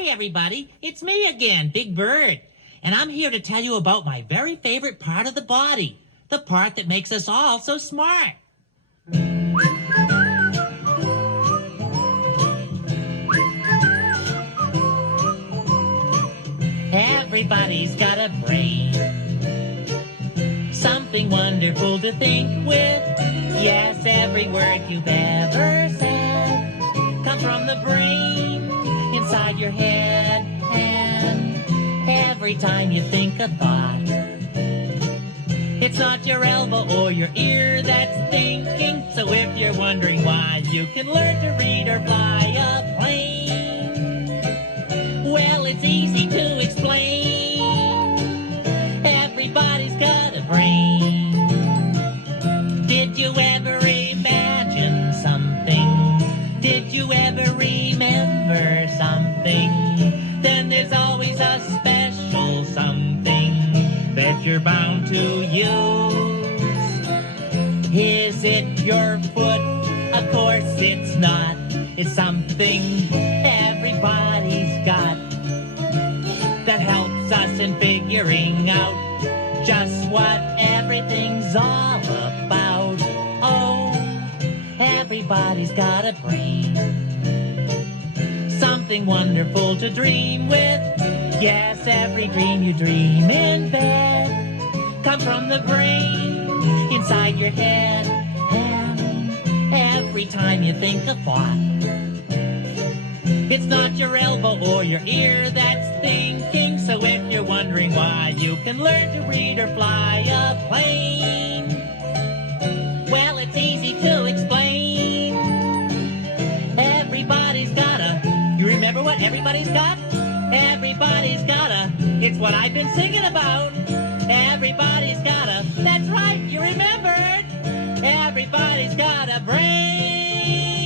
Hi, everybody. It's me again, Big Bird. And I'm here to tell you about my very favorite part of the body, the part that makes us all so smart. Everybody's got a brain, something wonderful to think with. Yes, every word you've ever said comes from the brain inside your head. And every time you think a thought, it's not your elbow or your ear that's thinking. So if you're wondering why, you can learn to read or fly a plane. Well, it's easy to explain. Everybody's got a brain. Did you ever imagine something? Did you ever remember something? Then there's always a special something that you're bound to use. Is it your foot? Of course it's not. It's something everybody's got that helps us in figuring out just what everything's all about. Oh, everybody's got a brain, something wonderful to dream with. Yes, every dream you dream in bed comes from the brain inside your head. And every time you think a thought, it's not your elbow or your ear that's thinking. So if you're wondering why, you can learn to read or fly a plane. Well, it's easy to explain. Everybody's got a... You remember what everybody's got? Everybody's got a... It's what I've been singing about. Everybody's got a... That's right, you remembered. Everybody's got a brain.